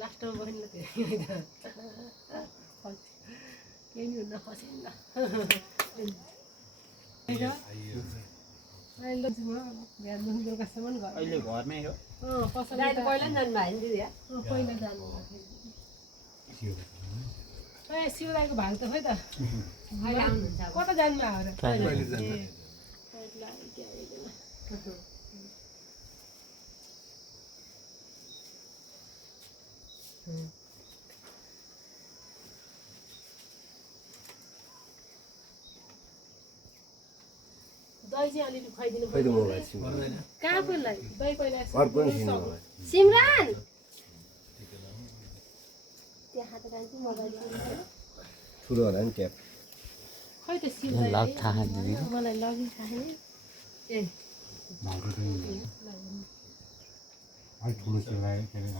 लास्टमा बस्नु केही हुन खोजेन अहिले घरमै हो पहिला जानु भयो पहिला जानु शिवराईको भाग त खोइ त कता जानु दही चाहिँ अलिअलि खुवाइदिनु कहाँ फुललाई दही पहिला सिमरान त्यहाँ त जान्छु ठुलो होला नि ट्याप खै त मलाई लगि खाए ए ठुलो